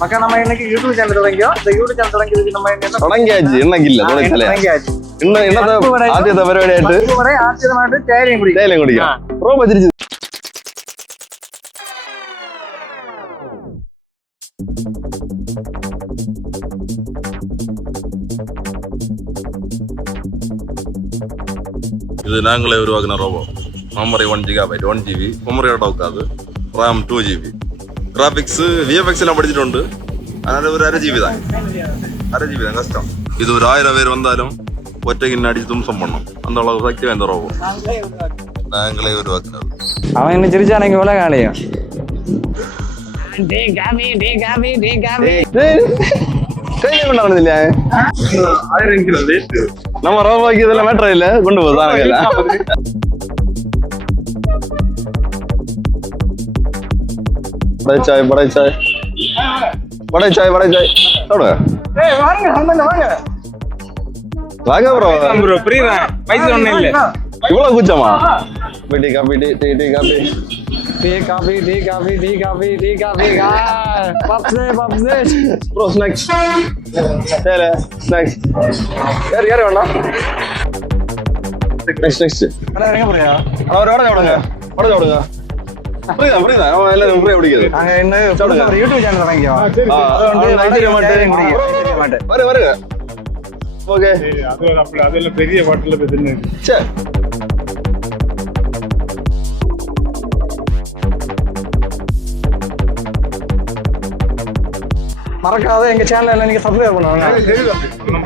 மக்கா நம்ம இன்னைக்கு YouTube channel தொடங்கியோம். இந்த யூடியூப் சேனல் தொடங்கியதுக்கு நம்ம என்ன தொடங்கியாச்சு. இன்னைக்கு இல்ல தொடங்கியாச்சு. இன்னும் என்னது ஆத்தியத்தை பரிவாடி ஆயிட்டு ஒரே ஆச்சரியமாட்டு தேயிலையும் குடிக்கும். ரொம்ப தெரிஞ்சு இது நாங்களே உருவாக்கின ரோபோ. மெமரி 1 GB 1 GB மெமரியோட உட்காது. RAM 2 GB. கிராஃபிக்ஸ் VFX எல்லாம் படிச்சுட்டு அதனால ஒரு 1/2 GB தான். 1/2 GB தான் கஷ்டம். இது ஒரு 1000 பேர் வந்தாலும் ஒற்றைக்கு அடிச்சு தும்சம் பண்ணோம். அந்த அளவு சக்தி வாய்ந்த ரோபோ நாங்களே உருவாக்கினது. அவன் என்ன சிரிச்சா நீங்க உலக ஆலயம் நம்ம ரோபோக்கு இதெல்லாம் மேட்டர் இல்ல கொண்டு போகுது. படைச்சாய் படைச்சாய் படைச்சாய் படைச்சாய் சொல்லுங்க. வாங்க ப்ரோ ப்ரோ புரியுதா? பைசா ஒண்ணு இல்ல. இவ்வளவு கூச்சமா? Tea coffee tea coffee tea coffee tea coffee tea coffee tea coffee puffs bro snacks சேல ஸ்நாக்ஸ் யார் வேண்டாம். நெக்ஸ்ட் அண்ணா எங்க போறியா? அவர் ஓட ஓடுங்க புரியுதா புரியுதா? அவன் எல்லாம் புரிய பிடிக்குது. நாங்க என்ன சொல்லுங்க ஒரு யூடியூப் சேனல் தொடங்கியோம். அது வந்து வருங்க. ஓகே அதுல பெரிய ஹோட்டல்ல போய் தின்னு. சரி மறக்காத எங்க சேனல்ல நீங்க சப்ஸ்கிரைப் பண்ணுவாங்க.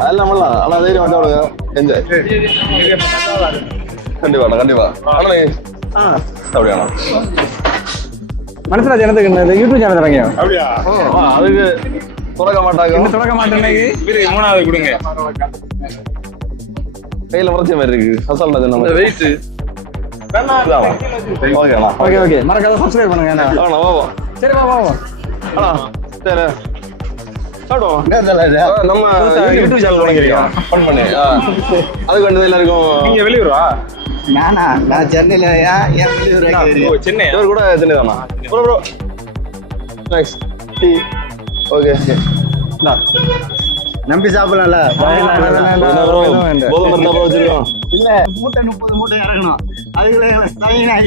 அதெல்லாம் பண்ணலாம். ஆனா தைரியம் மட்டும் விடுங்க. என்ஜாய் கண்டிப்பா அப்படியாண்ணா மனசுல ஜனத்துக்கு இந்த யூடியூப் சேனல் தொடங்கியோ. அப்படியா? அதுக்கு தொடக்க மாட்டாங்க. இன்னும் தொடக்க மாட்டேன். மூணாவது கொடுங்க. கையில முறைச்ச மாதிரி இருக்கு. அசால்ட்டா நம்ம வெயிட் ஓகே மறக்காத சப்ஸ்கிரைப் பண்ணுங்க. சரி வா அண்ணா சரி சாப்பிடுவோம். நம்ம யூடியூப் சேனல் தொடங்கிருக்கோம். ஃபன் பண்ணி அதுக்கு வந்து எல்லாருக்கும் நீங்க வெளியூரா? நான் சென்னையில சென்னை இவர் கூட சென்னை தானா? ப்ரோ நெக்ஸ்ட் டீ ஓகே நம்பி சாப்பிடலாம்ல. போதும் மருந்து அப்புறம் வச்சிருக்கோம். இல்ல மூட்டை 30 மூட்டை இறங்கணும். அதுக்குள்ள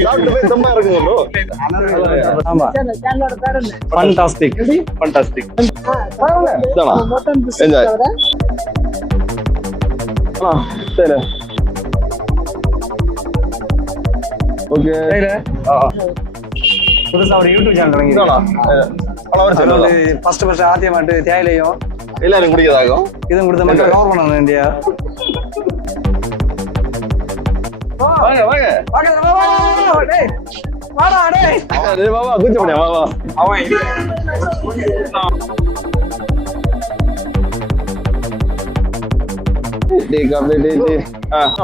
சாப்பிட்டு போய் தம்மா இருக்குங்க ப்ரோ. ஆமா ஃபண்டாஸ்டிக் தானா என்ஜாய் சரி ஓகே புதுசா ஒரு யூடியூப் சேனல் தொடங்கி ஃபர்ஸ்ட் ஆத்தியமாட்டு தேயிலையும் எல்லாரும் குடிக்கிறதாகும். இதுவும் கொடுத்த மக்கள் கவர் பண்ணணும். இந்தியா கூச்ச முடியா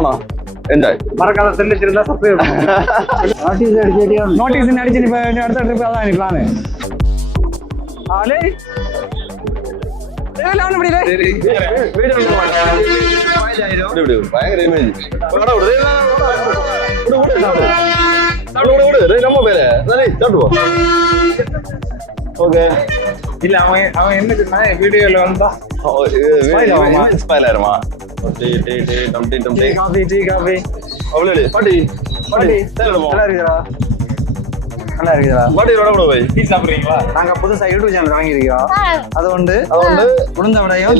வா என்ஜாய் மறக்காத தெரிஞ்சிருந்தா சப்ஸ்கிரைப் நோட்டீஸ் அடிச்சு அடுத்த ட்ரிப் அதான் நீ பிளானு. ஆலே பயங்கர இமேஜ் நம்ம பேரு ஓகே இல்ல அவன் என்ன சொன்னா வீடியோல வந்தா ஸ்பாயில் ஆயிருமா? டீ காபி அவ்வளோ பாட்டி நல்லா இருக்குதா? பாட்டி ரோட போய் டீ சாப்பிடுறீங்களா? நாங்க புதுசா யூடியூப் சேனல் வாங்கியிருக்கோம். அது வந்து உளுந்த வடையும்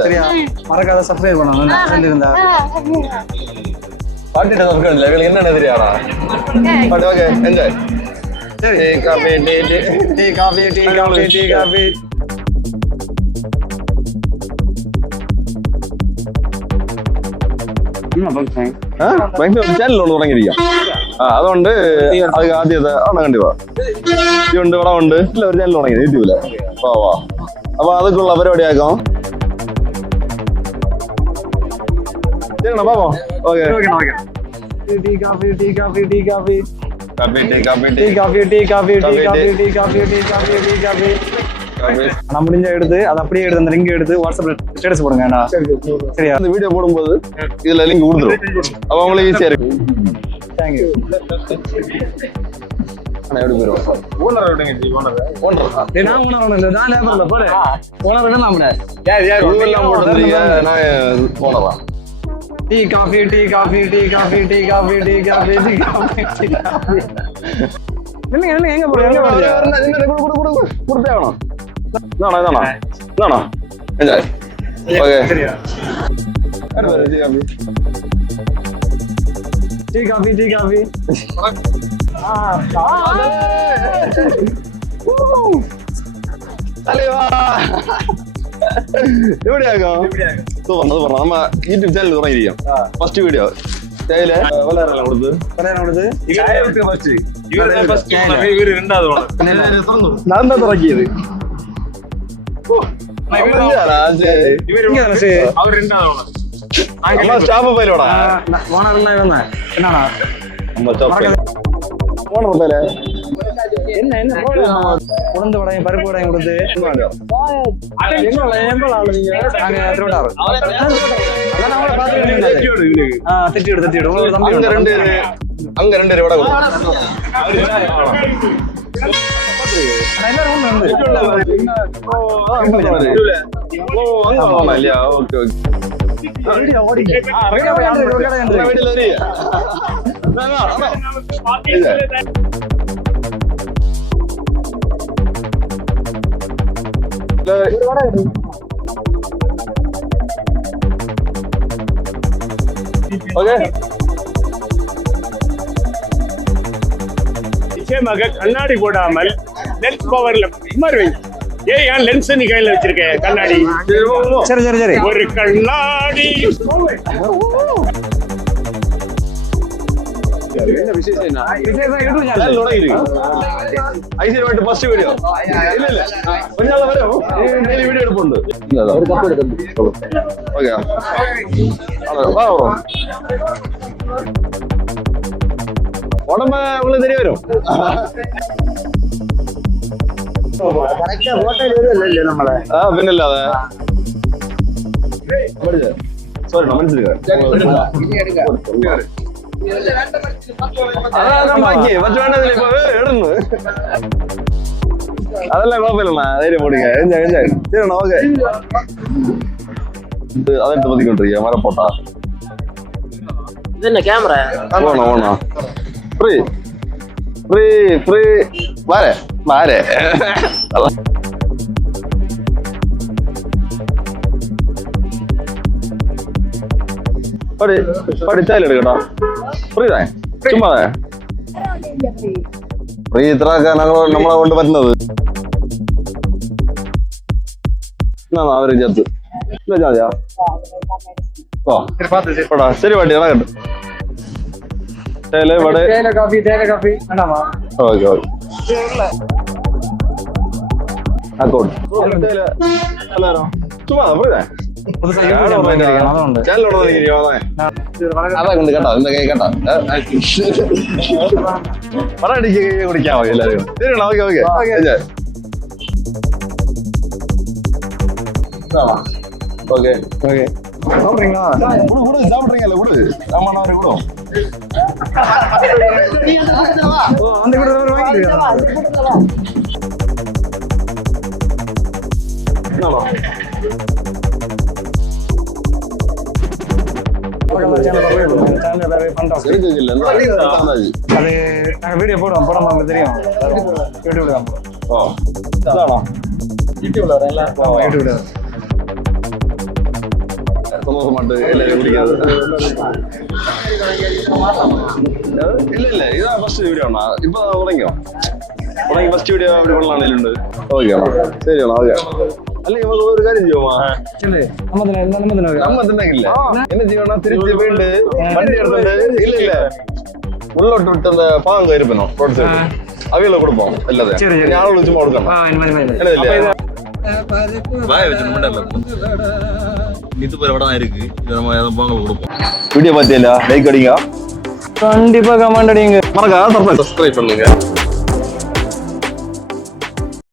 சரியா? மறக்காத சப்ஸ்கிரைப் பண்ணணும். இருந்தா பாட்டிட்ட சப்ஸ்கிரைப் இல்லை என்ன தெரியாதா? பாட்டி ஓகே என்ஜாய். சரி டீ காபி சேனல் ஒன்று தொடங்கிருக்கோம். അതുകൊണ്ട് அதுக்கு ആദ്യത്തെ കണ്ടിപ്പാ ഉണ്ട് ഇവിടെ ഉണ്ട് ഇല്ല ഒരു ചാനൽ തുടങ്ങി യൂട്യൂബില് വാ അപ്പൊ അതൊക്കെയുള്ള പരിപാടിയാക്കാം. ശരിയാണോ പാപ്പോ? ഓക്കെ நான் முடிஞ்ச எடுத்து அதை அப்படியே எடுத்து அந்த லிங்க் எடுத்து வாட்ஸ்அப்ல ஸ்டேட்டஸ் போடுங்க. சரியா? அந்த வீடியோ போடும்போது இதுல லிங்க் கொடுத்துரும். அப்ப அவங்களுக்கு ஈஸியா இருக்கு. தேங்க்யூ. அண்ணா எப்படி போயிடும் ஓனர் விடுங்க ஜி ஓனர் நான் உணரணும் இல்லை நான் லேபர்ல போல உணர்வு நம்மள யார் எல்லாம் போட்டுருக்கீங்க நான் போனலாம் tea coffee tea coffee tea coffee tea coffee tea coffee tea coffee tea coffee என்ன என்ன எங்க போறீங்க எங்க போறீங்க கொடுத்தே ஆகணும் இதானா என்ஜாய் ஓகே சரியா டீ காஃபி டீ காஃபி தலைவா எப்படியாகும் சூப்பர் நம்ம யூடியூப் சேனல் தொடங்கிருக்கோம் ஃபர்ஸ்ட் வீடியோ தேயில வளரெல்லாம் கொடுத்து இவரு ரெண்டாவது ஓனர் நான் தான் தொடங்கியது அவர் ரெண்டாவது ஓனர் நம்ம ஸ்டாஃப் பையலோட ஓனர்லாம் இவன் என்னடா நம்ம ஸ்டாஃப் ஓனர் பேரு என்ன என்ன உளுந்து வடையும் பருப்பு வடையும் கொடுத்து நாங்க திருவிழாறு அதான் அவங்கள பார்த்து திட்டி விடு உங்களோட தம்பி அங்க ரெண்டு விட இல்லையா ஓகே ஓகே நிச்சயமாக கண்ணாடி போடாமல் லென்ஸ் பவர்ல மாதிரி வை. ஏன் லென்ஸ் நீ கையில வச்சிருக்க கண்ணாடி சரி சரி சரி ஒரு கண்ணாடி ஃபர்ஸ்ட் வீடியோ இல்ல இல்ல கொஞ்ச நாள் வரும் டெய்லி வீடியோ எடுப்போம் ஓகே உடம்ப உங்களுக்கு தெரிய வரும் பின்னில்லாத சாரி நான் மன்னிச்சிருக்கேன் அதெல்லாம் குழப்பம் இல்லைண்ணா தைரியம் போடுங்க என்ஜாய் என்ஜாய் சரிண்ணா ஓகே அதை எடுத்து பத்தி கொண்டிருக்கீங்க மர போட்டா இது என்ன கேமரா போனா போனா ஃப்ரீ ஃப்ரீ ஃப்ரீ வாரே வாரே படி படி தேயில் எடுக்கட்டா புரியுதா சும்மா ഫ്രീ ഇത്രയൊക്കെ നമ്മളെ കൊണ്ട് പറ്റുന്നത് എന്നാ അവര് ചേർത്ത് മതിയാ ഓ ശരി പാട്ടി ഇളകട്ടെ തേയില വട காஃபி வேண்டாமா ഓക്കെ ഓക്കെ അക്കൗണ്ട് തേയില എല്ലാരും ചുമ്മാ പുരിയുതാ അതൊക്കെ കേട്ടോ എന്താ കൈ കേട്ടോ പറയടിക്ക് കൈ കുടിക്കാമോ എല്ലാവരും ശരിയാണോ ഓക്കെ ഓക്കെ ஓகே ஓகே சாப்பிட்றீங்களா கொடு சாப்பிட்றீங்கல்ல கொடு சாமானவரை கொடு ஓ அந்த கூட வாங்கிக்கிறீங்களா அது நாங்க வீடியோ போடுவோம் போடாம தெரியும் யூடியூப்ல தான் போடுவோம் யூடியூப்ல வரேன்ல யூடியூப்ல சந்தோஷம் மாட்டு எல்லாரும் குடிக்காது இல்ல இதான் ஃபர்ஸ்ட் வீடியோண்ணா இப்போ உடங்கும் உடங்கி ஃபர்ஸ்ட் வீடியோ அப்படி பண்ணலாம் ഉണ്ട് ஓகேண்ணா சரிண்ணா ஓகே അല്ലെങ്കിൽ നമുക്ക് ഒരു കാര്യം ചെയ്യുമോ நம்ம தின்னகில்ல என்ன செய்யணும்னா திருச்சி போயிட்டு வண்டி எடுத்துட்டு இல்ல இல்ல உள்ளோட்டு விட்டு அந்த பாங்க இருப்பணும் ரோட் சைடு அவையில கொடுப்போம் எல்லாத்தையும் ஞாபகம் சும்மா கொடுக்கணும் இது ஒரு இடம் இருக்கு இது நம்ம பாங்க கொடுப்போம் வீடியோ பார்த்தியா லைக் அடிங்க கண்டிப்பா கமெண்ட் அடிங்க மறக்காம சப்ஸ்கிரைப் பண்ணுங்க